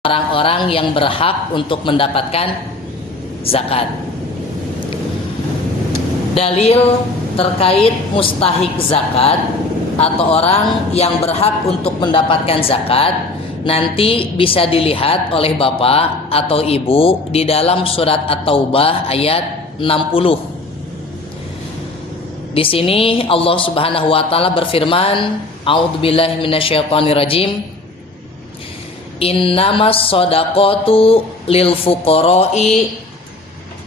orang-orang yang berhak untuk mendapatkan zakat. Dalil terkait mustahik zakat atau orang yang berhak untuk mendapatkan zakat nanti bisa dilihat oleh Bapak atau Ibu di dalam surat At-Taubah ayat 60. Di sini Allah Subhanahu wa taala berfirman, A'udzubillahi minasyaitonirrajim. Innamas shadaqatu lil fuqara'i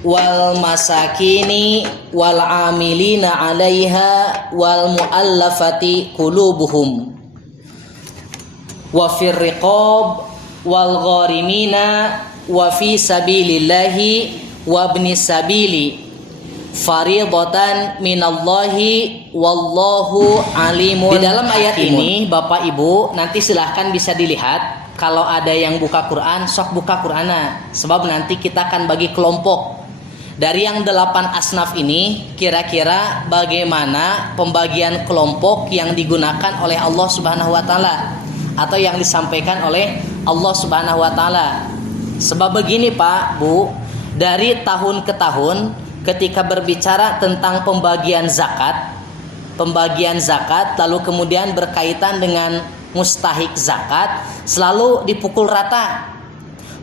wal masakini wal amilina 'alaiha wal muallafati qulubuhum wa fir riqab wal gharimina wa fi sabilillahi wa ibnis sabili faridatan minallahi wallahu alimun. Di dalam ayat ini Bapak Ibu nanti silahkan bisa dilihat. Kalau ada yang buka Quran, sok buka Qur'ana. Sebab nanti kita akan bagi kelompok. Dari yang 8 asnaf ini, kira-kira bagaimana pembagian kelompok yang digunakan oleh Allah Subhanahu wa taala atau yang disampaikan oleh Allah Subhanahu wa taala. Sebab begini Pak, Bu, dari tahun ke tahun ketika berbicara tentang pembagian zakat lalu kemudian berkaitan dengan mustahik zakat selalu dipukul rata.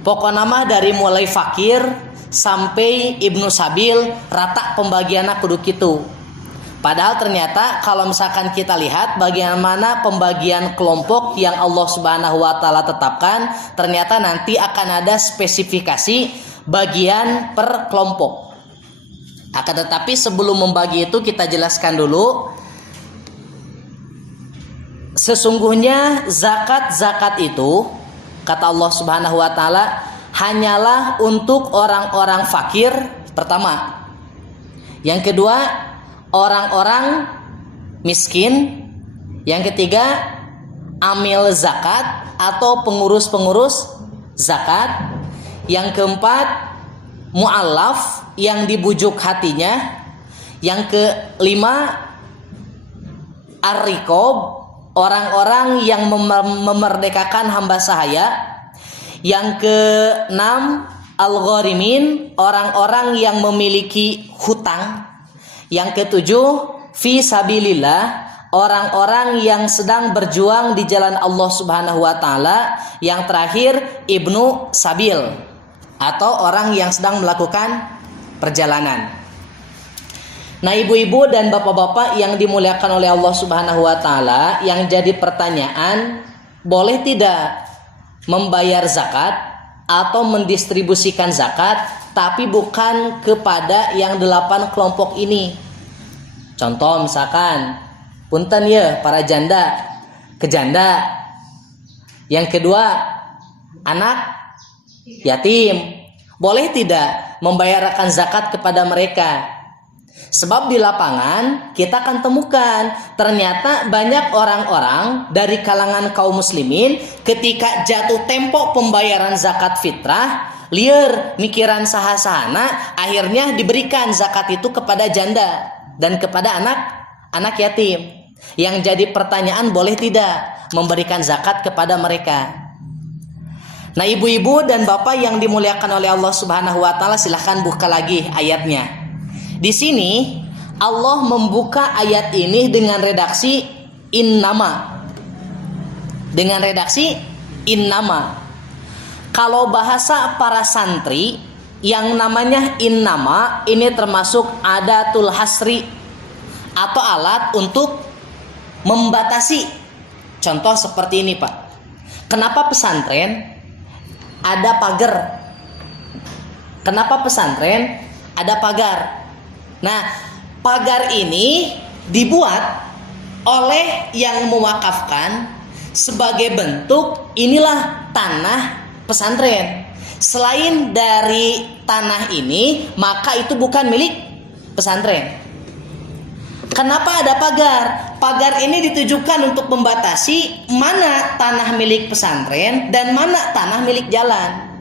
Pokoknya mah dari mulai fakir sampai ibnu sabil rata pembagiannya kudu kitu. Padahal ternyata kalau misalkan kita lihat bagaimana pembagian kelompok yang Allah Subhanahu wa taala tetapkan, ternyata nanti akan ada spesifikasi bagian per kelompok. Akan tetapi sebelum membagi itu kita jelaskan dulu. Sesungguhnya zakat itu kata Allah Subhanahu wa taala hanyalah untuk orang-orang fakir pertama. Yang kedua, orang-orang miskin. Yang ketiga, amil zakat atau pengurus-pengurus zakat. Yang keempat, mu'allaf yang dibujuk hatinya. Yang kelima, ar-riqab, orang-orang yang memerdekakan hamba sahaya. Yang keenam, al-gharimin, orang-orang yang memiliki hutang. Yang ketujuh, fi sabilillah, orang-orang yang sedang berjuang di jalan Allah Subhanahu wa taala. Yang terakhir, ibnu sabil, atau orang yang sedang melakukan perjalanan. Nah, ibu-ibu dan bapak-bapak yang dimuliakan oleh Allah Subhanahu wa taala, yang jadi pertanyaan, boleh tidak membayar zakat atau mendistribusikan zakat tapi bukan kepada yang 8 kelompok ini? Contoh misalkan, punten ya para janda ke janda. Yang kedua, anak yatim. Boleh tidak membayarkan zakat kepada mereka? Sebab di lapangan kita akan temukan ternyata banyak orang-orang dari kalangan kaum muslimin ketika jatuh tempo pembayaran zakat fitrah, liar mikiran sahana, akhirnya diberikan zakat itu kepada janda dan kepada anak yatim. Yang jadi pertanyaan, boleh tidak memberikan zakat kepada mereka? Nah, ibu-ibu dan bapak yang dimuliakan oleh Allah Subhanahu wa taala, silahkan buka lagi ayatnya. Di sini Allah membuka ayat ini dengan redaksi innama. Dengan redaksi innama. Kalau bahasa para santri yang namanya innama ini termasuk adatul hasri atau alat untuk membatasi. Contoh seperti ini, Pak. Kenapa pesantren ada pagar? Kenapa pesantren ada pagar? Nah, pagar ini dibuat oleh yang mewakafkan sebagai bentuk inilah tanah pesantren. Selain dari tanah ini, maka itu bukan milik pesantren. Kenapa ada pagar? Pagar ini ditujukan untuk membatasi mana tanah milik pesantren dan mana tanah milik jalan.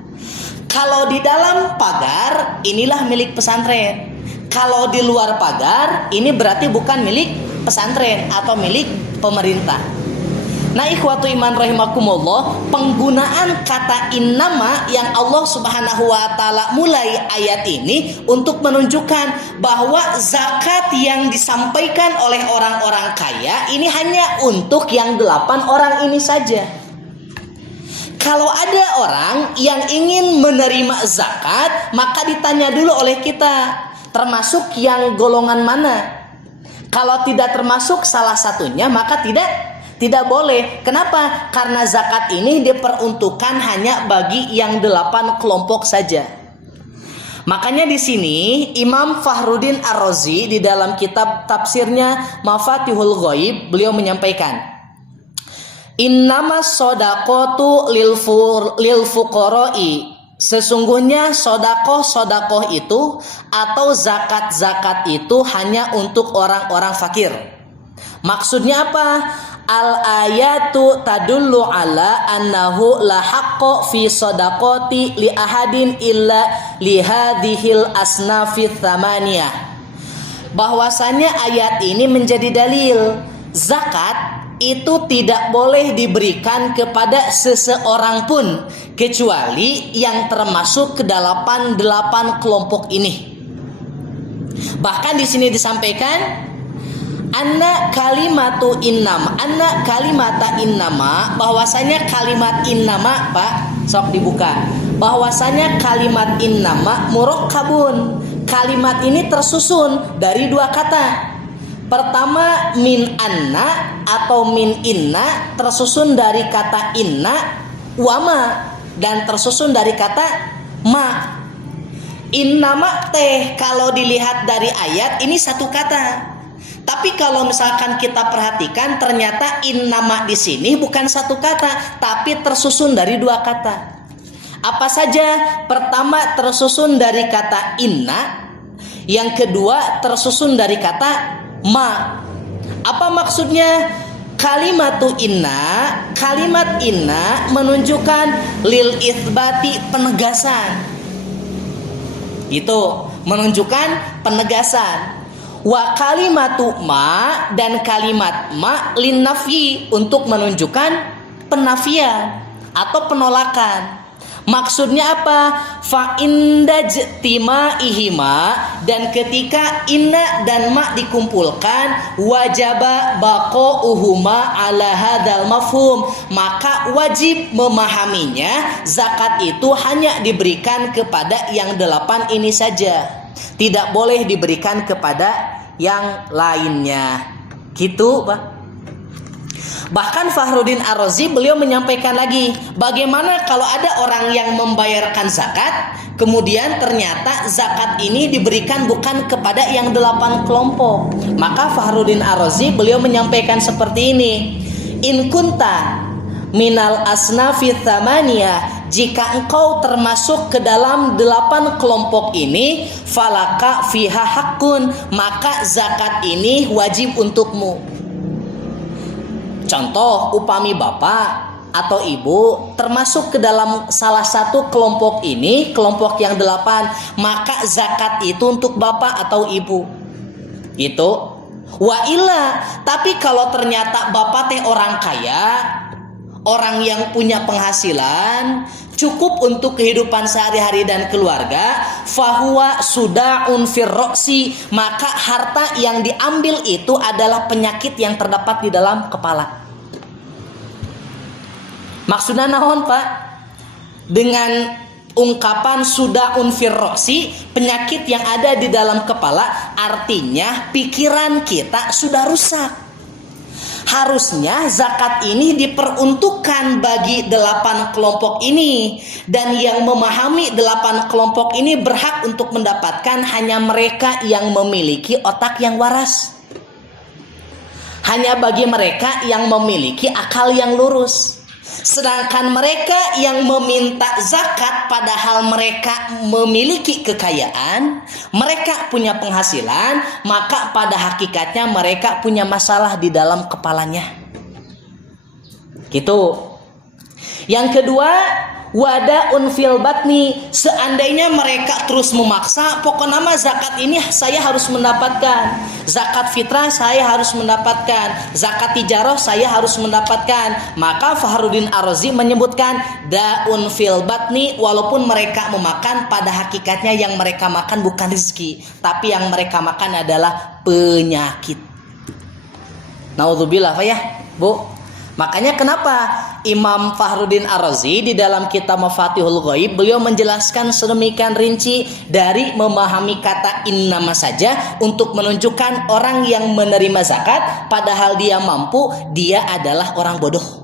Kalau di dalam pagar, inilah milik pesantren. Kalau di luar pagar, ini berarti bukan milik pesantren atau milik pemerintah. Nah, ikhwatu iman rahimakumullah, penggunaan kata innama yang Allah Subhanahu wa taala mulai ayat ini untuk menunjukkan bahwa zakat yang disampaikan oleh orang-orang kaya ini hanya untuk yang 8 orang ini saja. Kalau ada orang yang ingin menerima zakat, maka ditanya dulu oleh kita, termasuk yang golongan mana? Kalau tidak termasuk salah satunya, maka tidak boleh. Kenapa? Karena zakat ini diperuntukkan hanya bagi yang 8 kelompok saja. Makanya di sini Imam Fakhruddin Ar-Razi di dalam kitab tafsirnya Mafatihul Ghaib, beliau menyampaikan, innamas shadaqatu lil fuqara'i, sesungguhnya sodakoh itu atau zakat itu hanya untuk orang-orang fakir. Maksudnya apa? Al-ayatu tadullu ala annahu la haqqo fi sadaqati li ahadin illa li hadhil asnafi tsamaniyah. Bahwasanya ayat ini menjadi dalil zakat itu tidak boleh diberikan kepada seseorang pun kecuali yang termasuk ke 8 kelompok ini. Bahkan di sini disampaikan anna kalimata innama, bahwasanya kalimat innama, Pak, sok dibuka. Bahwasanya kalimat innama murakkabun. Kalimat ini tersusun dari 2 kata. Pertama min anna atau min inna, tersusun dari kata inna wama, dan tersusun dari kata ma. Innama teh kalau dilihat dari ayat ini 1 kata. Tapi kalau misalkan kita perhatikan, ternyata innama di sini bukan 1 kata, tapi tersusun dari 2 kata. Apa saja? Pertama tersusun dari kata inna, yang kedua tersusun dari kata ma. Apa maksudnya? Kalimat inna menunjukkan lil itsbati, penegasan. Itu menunjukkan penegasan. Wa kalimatu ma, dan kalimat ma lin nafyi, untuk menunjukkan penafian atau penolakan. Maksudnya apa? Fa indajtimaihima, dan ketika inna dan ma dikumpulkan, wajaba baqauhuma ala hadzal mafhum, maka wajib memahaminya zakat itu hanya diberikan kepada yang 8 ini saja. Tidak boleh diberikan kepada yang lainnya. Gitu, Pak. Bahkan Fakhruddin Ar-Razi beliau menyampaikan lagi, bagaimana kalau ada orang yang membayarkan zakat, kemudian ternyata zakat ini diberikan bukan kepada yang 8 kelompok. Maka Fakhruddin Ar-Razi beliau menyampaikan seperti ini, in kunta minal asnafi tsamaniyah, jika engkau termasuk ke dalam 8 kelompok ini, falaka fiha hakun, maka zakat ini wajib untukmu. Contoh, upami bapak atau ibu termasuk ke dalam salah satu kelompok ini, kelompok yang 8, maka zakat itu untuk bapak atau ibu. Itu wa illa, tapi kalau ternyata bapak teh orang kaya, orang yang punya penghasilan cukup untuk kehidupan sehari-hari dan keluarga, fahuwa sudaun firroksi, maka harta yang diambil itu adalah penyakit yang terdapat di dalam kepala. Maksudnya naon, Pak? Dengan ungkapan sudaun firroksi, penyakit yang ada di dalam kepala, artinya pikiran kita sudah rusak. Harusnya zakat ini diperuntukkan bagi 8 kelompok ini, dan yang memahami 8 kelompok ini berhak untuk mendapatkan hanya mereka yang memiliki otak yang waras. Hanya bagi mereka yang memiliki akal yang lurus. Sedangkan mereka yang meminta zakat padahal mereka memiliki kekayaan, mereka punya penghasilan, maka pada hakikatnya mereka punya masalah di dalam kepalanya. Gitu. Yang kedua, wadaun fil batni, seandainya mereka terus memaksa, pokoknya nama zakat ini saya harus mendapatkan, zakat fitrah saya harus mendapatkan, zakat tijarah saya harus mendapatkan, maka Fakhruddin Ar-Razi menyebutkan daun fil batni, walaupun mereka memakan, pada hakikatnya yang mereka makan bukan rezeki, tapi yang mereka makan adalah penyakit. Naudzubillah ya, Bu. Makanya kenapa Imam Fakhruddin Ar-Razi di dalam kitab Mafatihul Ghaib beliau menjelaskan sedemikian rinci dari memahami kata innama saja untuk menunjukkan orang yang menerima zakat padahal dia mampu, dia adalah orang bodoh.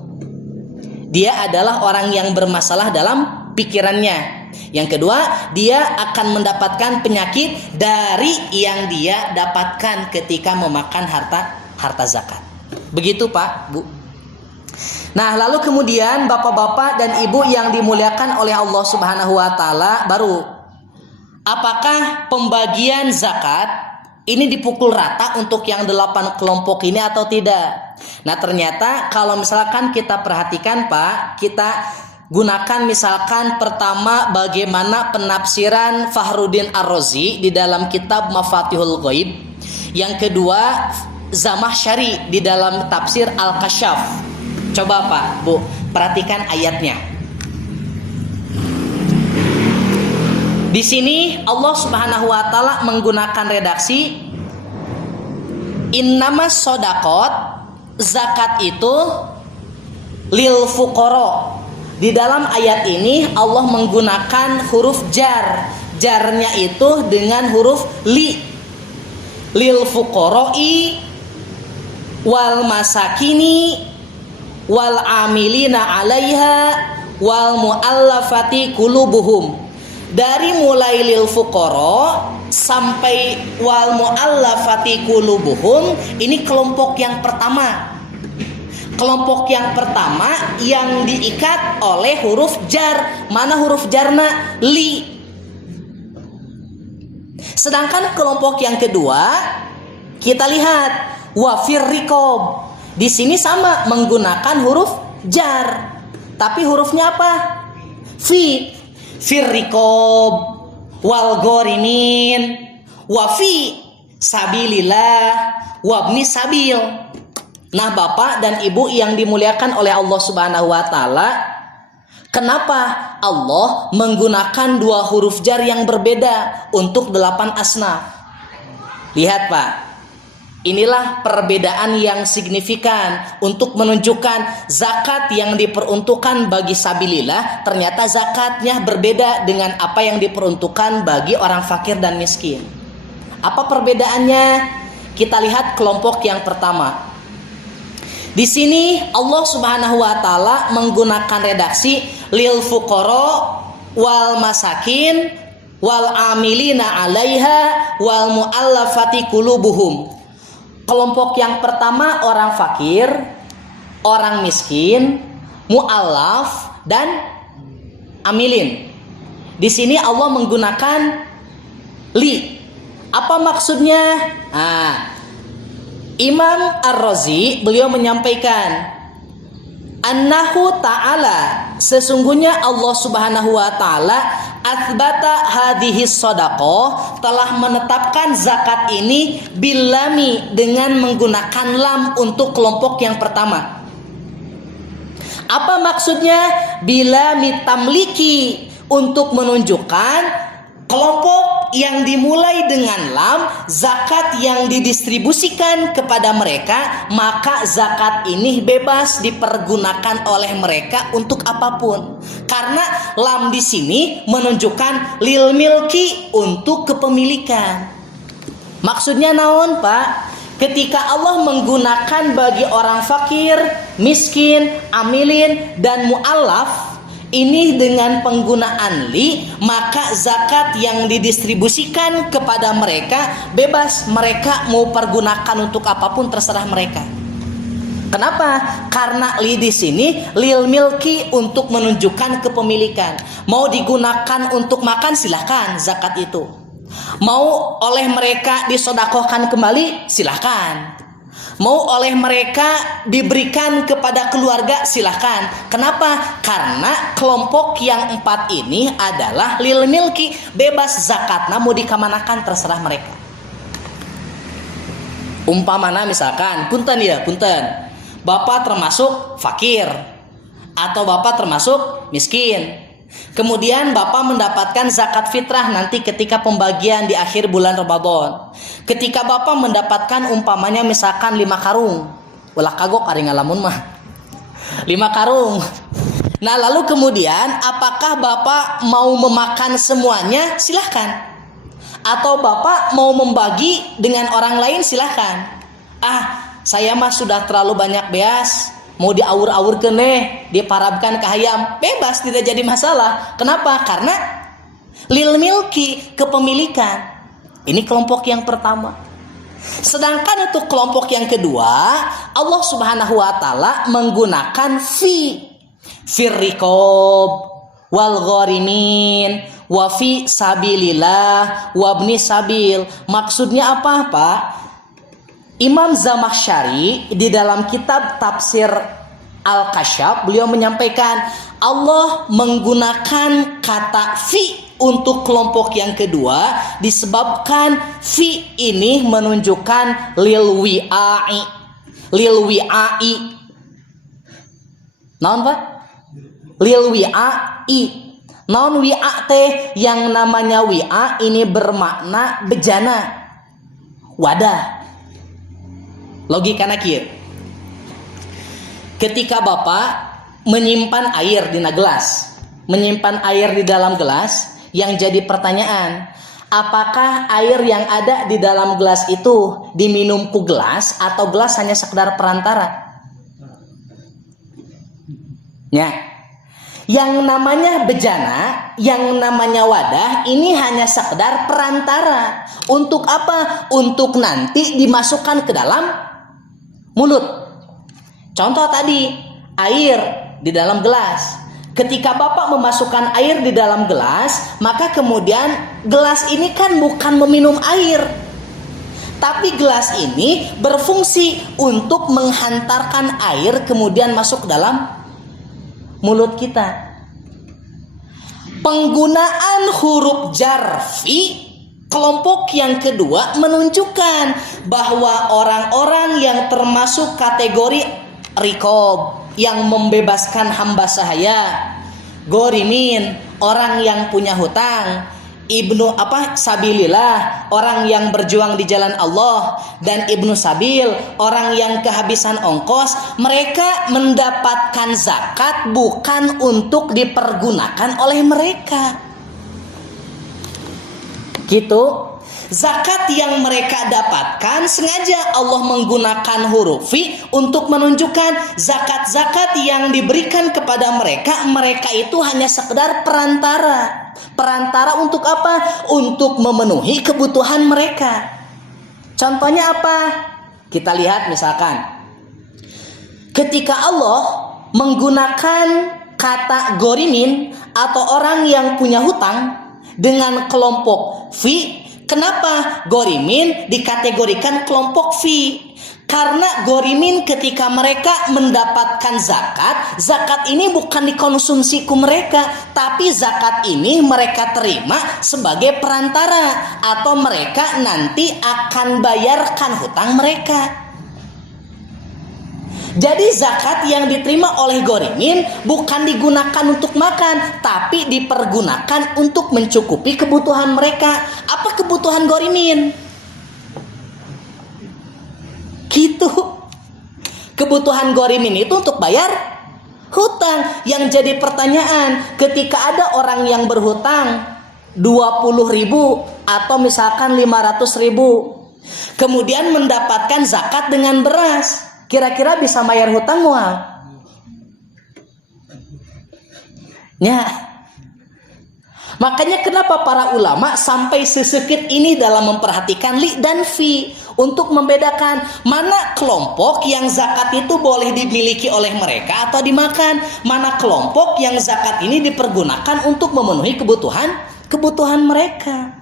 Dia adalah orang yang bermasalah dalam pikirannya. Yang kedua, dia akan mendapatkan penyakit dari yang dia dapatkan ketika memakan harta zakat. Begitu Pak, Bu. Nah, lalu kemudian bapak-bapak dan ibu yang dimuliakan oleh Allah Subhanahu wa taala, baru apakah pembagian zakat ini dipukul rata untuk yang 8 kelompok ini atau tidak? Nah, ternyata kalau misalkan kita perhatikan Pak, kita gunakan misalkan pertama bagaimana penafsiran Fakhruddin Ar-Razi di dalam kitab Mafatihul Ghaib. Yang kedua, Zamakhsyari di dalam tafsir Al-Kasyaf. Coba Pak, Bu, perhatikan ayatnya. Di sini Allah Subhanahu wa taala menggunakan redaksi innamas shadaqat, zakat itu lil fuqara. Di dalam ayat ini Allah menggunakan huruf jar. Jarnya itu dengan huruf li. Lil fuqara'i wal masakini wal amilina 'alaiha wal muallafati qulubuhum. Dari mulai lil fuqara sampai wal muallafati qulubuhum, ini kelompok yang pertama. Kelompok yang pertama yang diikat oleh huruf jar. Mana huruf jarna? Li. Sedangkan kelompok yang kedua kita lihat wafir riqab. Di sini sama menggunakan huruf jar, tapi hurufnya apa? Fi, firriqab, wal ghorimin, wa fi sabilillah, wabni sabil. Nah, Bapak dan Ibu yang dimuliakan oleh Allah Subhanahu wa taala, kenapa Allah menggunakan 2 huruf jar yang berbeda untuk 8 asnaf? Lihat Pak. Inilah perbedaan yang signifikan untuk menunjukkan zakat yang diperuntukkan bagi sabilillah ternyata zakatnya berbeda dengan apa yang diperuntukkan bagi orang fakir dan miskin. Apa perbedaannya? Kita lihat kelompok yang pertama. Di sini Allah Subhanahu wa taala menggunakan redaksi lil fuqara wal masakin wal amilina 'alaiha wal muallafati qulubuhum. Kelompok yang pertama orang fakir, orang miskin, mu'allaf dan amilin. Di sini Allah menggunakan li. Apa maksudnya? Imam Ar-Razi beliau menyampaikan annahu ta'ala, sesungguhnya Allah Subhanahu wa taala athbata hadhihi shadaqah, telah menetapkan zakat ini bilami, dengan menggunakan lam untuk kelompok yang pertama. Apa maksudnya? Bilami tamliki, untuk menunjukkan kelompok yang dimulai dengan lam, zakat yang didistribusikan kepada mereka, maka zakat ini bebas dipergunakan oleh mereka untuk apapun. Karena lam di sini menunjukkan lil milki, untuk kepemilikan. Maksudnya naon, Pak? Ketika Allah menggunakan bagi orang fakir, miskin, amilin, dan mu'allaf ini dengan penggunaan li, maka zakat yang didistribusikan kepada mereka bebas, mereka mau pergunakan untuk apapun terserah mereka. Kenapa? Karena li di sini lil milki, untuk menunjukkan kepemilikan. Mau digunakan untuk makan silahkan zakat itu. Mau oleh mereka disodakohkan kembali silahkan. Mau oleh mereka diberikan kepada keluarga, silahkan. Kenapa? Karena kelompok yang 4 ini adalah lil milki, bebas zakatna mau dikamanakan terserah mereka. Umpamana misalkan, punten, Bapak termasuk fakir atau Bapak termasuk miskin. Kemudian Bapak mendapatkan zakat fitrah nanti ketika pembagian di akhir bulan Ramadan. Ketika Bapak mendapatkan umpamanya misalkan 5 karung. Ulah kagok ari ngalamun mah. 5 karung. Nah, lalu kemudian apakah Bapak mau memakan semuanya? Silahkan. Atau Bapak mau membagi dengan orang lain? Silahkan. Saya mah sudah terlalu banyak beas, mau diaur-aurkeun diparabkan ke hayam, bebas, tidak jadi masalah. Kenapa? Karena lil milki, kepemilikan. Ini kelompok yang pertama. Sedangkan itu kelompok yang kedua, Allah Subhanahu wa taala menggunakan firriqab wal gharimin wa fi sabilillah wabni sabil. Maksudnya apa, Pak? Imam Zamakhsyari di dalam kitab tafsir Al-Kasyaf beliau menyampaikan Allah menggunakan kata fi untuk kelompok yang kedua disebabkan fi ini menunjukkan lil wi'ai. Naon, Pak? Lil wi'ai. Naon wi'a teh? Yang namanya wi'a ini bermakna bejana, wadah. Logikana kieu. Ketika Bapak menyimpan air di gelas, menyimpan air di dalam gelas, yang jadi pertanyaan, apakah air yang ada di dalam gelas itu diminum ku gelas atau gelas hanya sekedar perantara? Ya. Yang namanya bejana, yang namanya wadah ini hanya sekedar perantara. Untuk apa? Untuk nanti dimasukkan ke dalam mulut. Contoh tadi, air di dalam gelas. Ketika Bapak memasukkan air di dalam gelas, maka kemudian gelas ini kan bukan meminum air. Tapi gelas ini berfungsi untuk menghantarkan air kemudian masuk ke dalam mulut kita. Penggunaan huruf jar fi kelompok yang kedua menunjukkan bahwa orang-orang yang termasuk kategori riqab, yang membebaskan hamba sahaya, gorimin, orang yang punya hutang, sabilillah, orang yang berjuang di jalan Allah, dan ibnu sabil, orang yang kehabisan ongkos, mereka mendapatkan zakat bukan untuk dipergunakan oleh mereka. Gitu. Zakat yang mereka dapatkan sengaja Allah menggunakan huruf fi untuk menunjukkan zakat-zakat yang diberikan kepada mereka, mereka itu hanya sekedar perantara. Perantara untuk apa? Untuk memenuhi kebutuhan mereka. Contohnya apa? Kita lihat misalkan ketika Allah menggunakan kata gorimin atau orang yang punya hutang dengan kelompok fi. Kenapa gorimin dikategorikan kelompok fi? Karena gorimin ketika mereka mendapatkan zakat, zakat ini bukan dikonsumsi ku mereka, tapi zakat ini mereka terima sebagai perantara, atau mereka nanti akan bayarkan hutang mereka. Jadi zakat yang diterima oleh gorimin bukan digunakan untuk makan, tapi dipergunakan untuk mencukupi kebutuhan mereka. Apa kebutuhan gorimin? Gitu. Kebutuhan gorimin itu untuk bayar hutang. Yang jadi pertanyaan, ketika ada orang yang berhutang 20.000 atau misalkan 500.000, kemudian mendapatkan zakat dengan beras, kira-kira bisa bayar hutang mual? Ya. Makanya kenapa para ulama sampai sesekit ini dalam memperhatikan li dan fi untuk membedakan mana kelompok yang zakat itu boleh dimiliki oleh mereka atau dimakan, mana kelompok yang zakat ini dipergunakan untuk memenuhi kebutuhan mereka.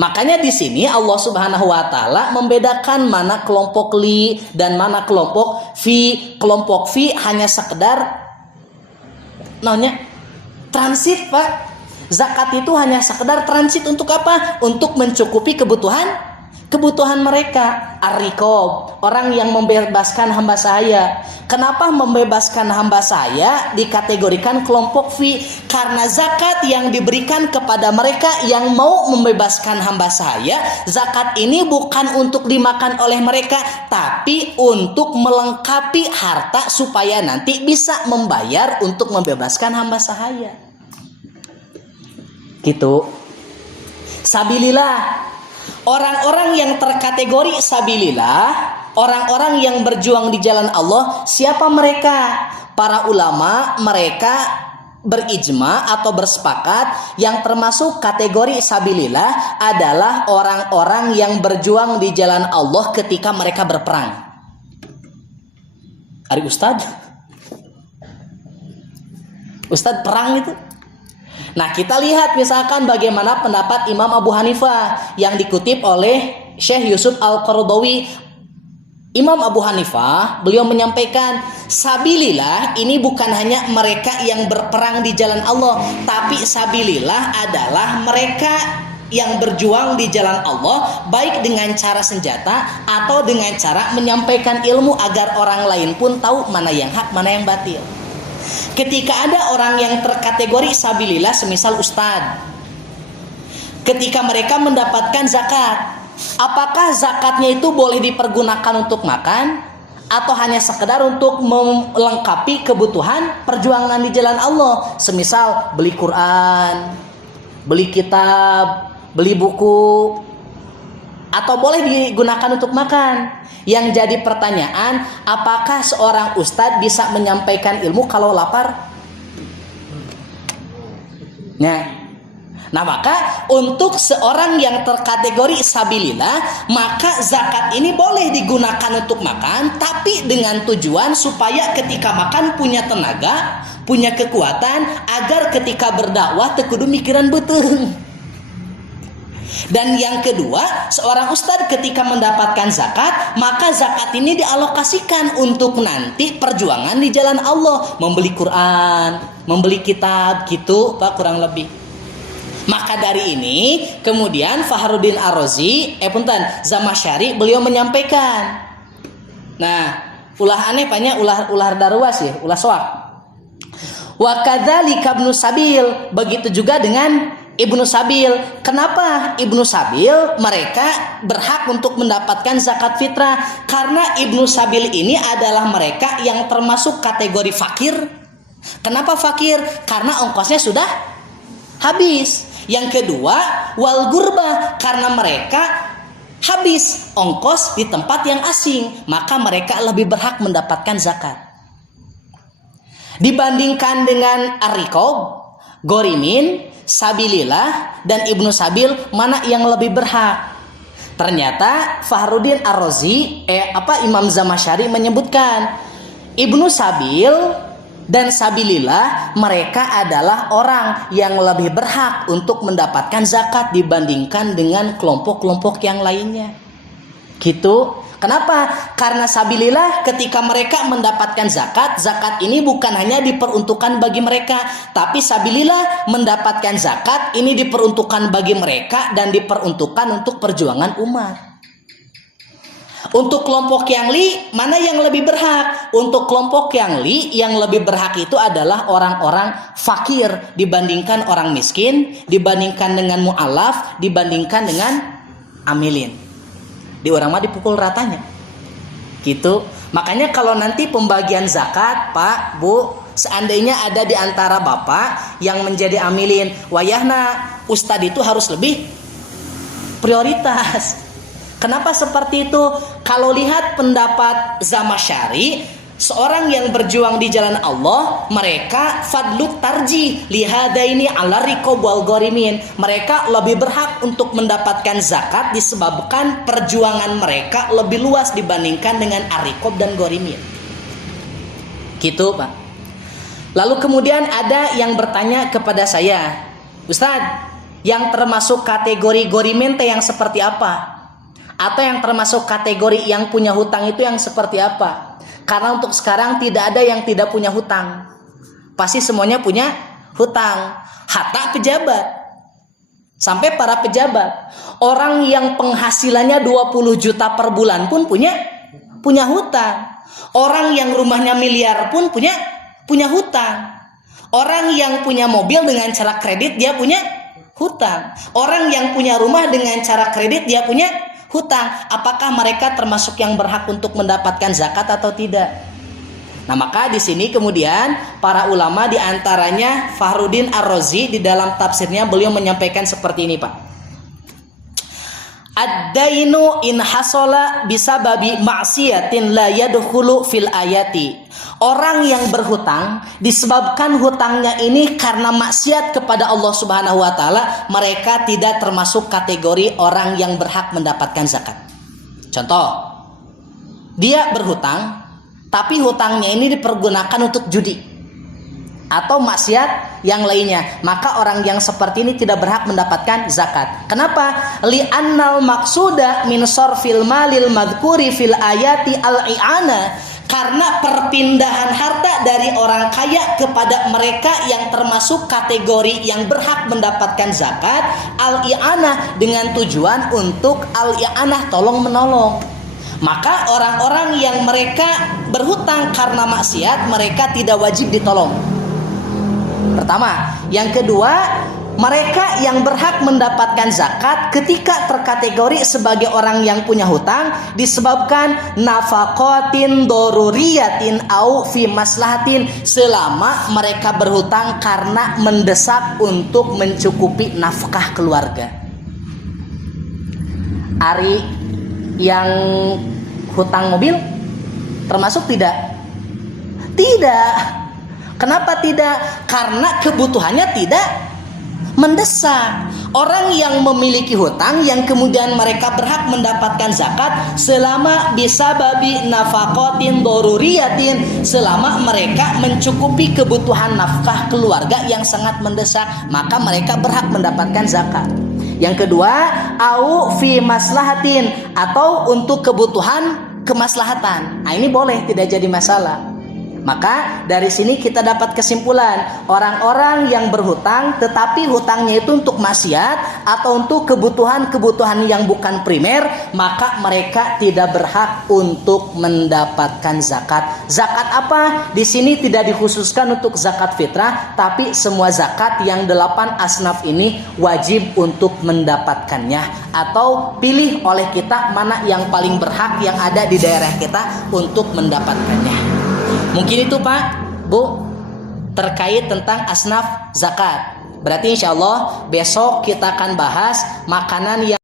Makanya di sini Allah Subhanahu wa taala membedakan mana kelompok li dan mana kelompok fi. Kelompok fi hanya sekedar namanya transit, Pak. Zakat itu hanya sekedar transit untuk apa? Untuk mencukupi kebutuhan mereka. Ar-riqab, orang yang membebaskan hamba saya. Kenapa membebaskan hamba saya dikategorikan kelompok fi? Karena zakat yang diberikan kepada mereka yang mau membebaskan hamba saya, zakat ini bukan untuk dimakan oleh mereka, tapi untuk melengkapi harta supaya nanti bisa membayar untuk membebaskan hamba saya. Gitu. Sabilillah, orang-orang yang terkategori sabilillah, orang-orang yang berjuang di jalan Allah, siapa mereka? Para ulama mereka berijma atau bersepakat yang termasuk kategori sabilillah adalah orang-orang yang berjuang di jalan Allah ketika mereka berperang. Ari Ustadz perang itu. Nah, kita lihat misalkan bagaimana pendapat Imam Abu Hanifah yang dikutip oleh Syekh Yusuf Al-Qaradawi. Imam Abu Hanifah, beliau menyampaikan, sabilillah ini bukan hanya mereka yang berperang di jalan Allah, tapi sabilillah adalah mereka yang berjuang di jalan Allah, baik dengan cara senjata atau dengan cara menyampaikan ilmu agar orang lain pun tahu mana yang hak, mana yang batil. Ketika ada orang yang terkategori sabilillah, semisal ustadz, ketika mereka mendapatkan zakat, apakah zakatnya itu boleh dipergunakan untuk makan atau hanya sekedar untuk melengkapi kebutuhan perjuangan di jalan Allah? Semisal beli Quran, beli kitab, beli buku, atau boleh digunakan untuk makan? Yang jadi pertanyaan, apakah seorang ustadz bisa menyampaikan ilmu kalau lapar? Nah, maka untuk seorang yang terkategori sabilillah, maka zakat ini boleh digunakan untuk makan, tapi dengan tujuan supaya ketika makan punya tenaga, punya kekuatan, agar ketika berdakwah teu kudu mikiran beuteung. Dan yang kedua, seorang ustadz ketika mendapatkan zakat, maka zakat ini dialokasikan untuk nanti perjuangan di jalan Allah, membeli Quran, membeli kitab, gitu Pak, kurang lebih. Maka dari ini kemudian Fakhruddin Ar-Razi, Zamakhsyari, beliau menyampaikan. Nah, ulah aneh banyak ulah darwas ya, ulah soak. Wa kadzalika Ibnu Sabil, begitu juga dengan Ibnu Sabil. Kenapa Ibnu Sabil mereka berhak untuk mendapatkan zakat fitrah? Karena Ibnu Sabil ini adalah mereka yang termasuk kategori fakir. Kenapa fakir? Karena ongkosnya sudah habis. Yang kedua, wal gurba, karena mereka habis ongkos di tempat yang asing, maka mereka lebih berhak mendapatkan zakat. Dibandingkan dengan ar-riqab, ghorimin, sabilillah dan Ibnu Sabil, mana yang lebih berhak? Ternyata Fakhruddin Ar-Razi Imam Zamakhsyari menyebutkan Ibnu Sabil dan sabilillah mereka adalah orang yang lebih berhak untuk mendapatkan zakat dibandingkan dengan kelompok-kelompok yang lainnya. Gitu. Kenapa? Karena sabilillah ketika mereka mendapatkan zakat, zakat ini bukan hanya diperuntukkan bagi mereka, tapi sabilillah mendapatkan zakat ini diperuntukkan bagi mereka dan diperuntukkan untuk perjuangan umat. Untuk kelompok yang li, mana yang lebih berhak? Untuk kelompok yang li, yang lebih berhak itu adalah orang-orang fakir dibandingkan orang miskin, dibandingkan dengan mu'alaf, dibandingkan dengan amilin. Di orang mah dipukul ratanya. Gitu. Makanya kalau nanti pembagian zakat, Pak, Bu, seandainya ada di antara Bapak yang menjadi amilin, wayahna ustadz itu harus lebih prioritas. Kenapa seperti itu? Kalau lihat pendapat Zamakhsyari, seorang yang berjuang di jalan Allah, mereka fadlut tarji lihadaini ala riqab wal ghorimin. Mereka lebih berhak untuk mendapatkan zakat disebabkan perjuangan mereka lebih luas dibandingkan dengan ar-riqab dan ghorimin. Gitu, Pak. Lalu kemudian ada yang bertanya kepada saya, Ustadz, Yang termasuk kategori gorimin teh yang seperti apa? Atau yang termasuk kategori yang punya hutang itu yang seperti apa? Karena untuk sekarang tidak ada yang tidak punya hutang. Pasti semuanya punya hutang. Hatta pejabat. Sampai para pejabat. Orang yang penghasilannya 20 juta per bulan pun punya hutang. Orang yang rumahnya miliar pun punya hutang. Orang yang punya mobil dengan cara kredit dia punya hutang. Orang yang punya rumah dengan cara kredit dia punya hutang. Apakah mereka termasuk yang berhak untuk mendapatkan zakat atau tidak? Nah, maka di sini kemudian para ulama diantaranya Fakhruddin Ar-Razi di dalam tafsirnya beliau menyampaikan seperti ini, Pak. Ad-dainu in hasala bisababi ma'siyatin la yadkhulu fil ayati. Orang yang berhutang disebabkan hutangnya ini karena maksiat kepada Allah Subhanahu wa taala, mereka tidak termasuk kategori orang yang berhak mendapatkan zakat. Contoh, dia berhutang tapi hutangnya ini dipergunakan untuk judi atau maksiat yang lainnya, maka orang yang seperti ini tidak berhak mendapatkan zakat. Kenapa? Li'annal maqsuda min sarfil malil madhkuri fil ayati al-i'ana. Karena perpindahan harta dari orang kaya kepada mereka yang termasuk kategori yang berhak mendapatkan zakat, al-i'anah, dengan tujuan untuk al-i'anah, tolong menolong. Maka orang-orang yang mereka berhutang karena maksiat, mereka tidak wajib ditolong. Pertama. Yang kedua, mereka yang berhak mendapatkan zakat ketika terkategori sebagai orang yang punya hutang disebabkan nafaqatin doruriyatin au fi maslahatin, selama mereka berhutang karena mendesak untuk mencukupi nafkah keluarga. Ari yang hutang mobil termasuk tidak? Tidak. Kenapa tidak? Karena kebutuhannya tidak mendesak. Orang yang memiliki hutang yang kemudian mereka berhak mendapatkan zakat selama bisa babi nafaqatin doruriyatin, selama mereka mencukupi kebutuhan nafkah keluarga yang sangat mendesak, maka mereka berhak mendapatkan zakat. Yang kedua, au fi maslahatin, atau untuk kebutuhan kemaslahatan. Nah, ini boleh, tidak jadi masalah. Maka dari sini kita dapat kesimpulan, orang-orang yang berhutang tetapi hutangnya itu untuk maksiat atau untuk kebutuhan-kebutuhan yang bukan primer, maka mereka tidak berhak untuk mendapatkan zakat. Zakat apa? Di sini tidak dikhususkan untuk zakat fitrah, tapi semua zakat yang 8 asnaf ini wajib untuk mendapatkannya, atau pilih oleh kita mana yang paling berhak yang ada di daerah kita untuk mendapatkannya. Mungkin itu Pak, Bu, terkait tentang asnaf zakat. Berarti insya Allah besok kita akan bahas makanan yang